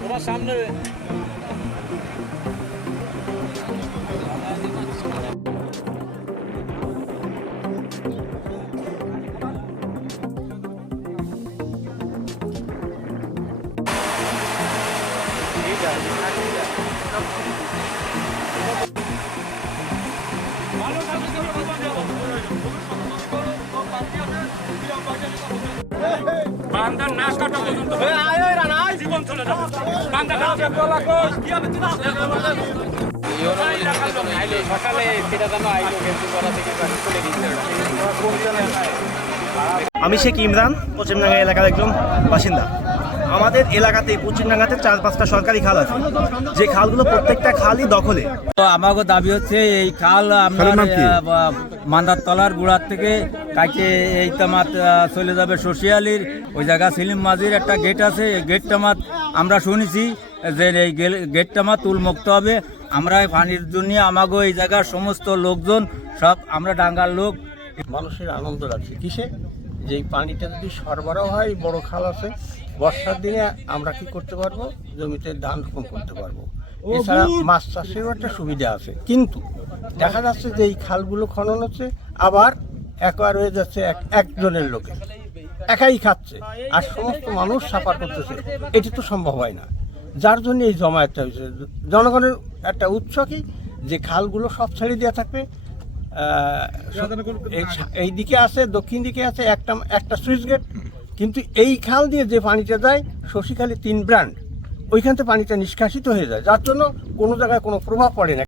তোমার সামনে বান্দার নাক কাটা পর্যন্ত জীবন চলে যাবে। আমি শেখ ইমরান, পশ্চিমডাঙ্গা এলাকার একজন বাসিন্দা। আমাদের এলাকাতে পশ্চিমডাঙ্গাতে 4-5টা সরকারি খাল আছে, যে খালগুলো প্রত্যেকটা খালই দখলে। তো আমাকে দাবি হচ্ছে এই খাল আমরা মান্দার তলার গুড়ার থেকে কাকে এই তামাত চলে যাবে সশিয়ালির ওই জায়গা সেলিম মাঝির একটা গেট আছে। এই গেটটা মাত আমরা শুনেছি যে এই গেটটা মাত উন্মুক্ত হবে। আমরা পানির জন্য আমাকে এই জায়গার সমস্ত লোকজন সব আমরা ডাঙ্গার লোক মানুষের আনন্দ লাগছে কিসে, যে এই পানিটা যদি সরবরাহ হয়, বড় খাল আছে, বর্ষার দিনে আমরা কি করতে পারবো, জমিতে ধান রোপণ করতে পারবো। এছাড়া মাছ চাষেরও একটা সুবিধা আছে। কিন্তু দেখা যাচ্ছে যে এই খালগুলো খনন হচ্ছে, আবার একবার হয়ে যাচ্ছে একজনের লোকে একাই খাচ্ছে, আর সমস্ত মানুষ সাফার করতেছে। এটি তো সম্ভব হয় না, যার জন্য এই জমায়েতটা হয়েছে। জনগণের একটা উৎস কি, যে খালগুলো সব ছেড়ে দেওয়া থাকবে। এই দিকে আছে, দক্ষিণ দিকে আছে একটা সুইচ গেট, কিন্তু এই খাল দিয়ে যে পানিটা যায় শশীখালী 3 ব্র্যান্ড, ওইখান থেকে পানিটা নিষ্কাশিত হয়ে যায়, যার জন্য কোনো জায়গায় কোনো প্রভাব পড়ে না।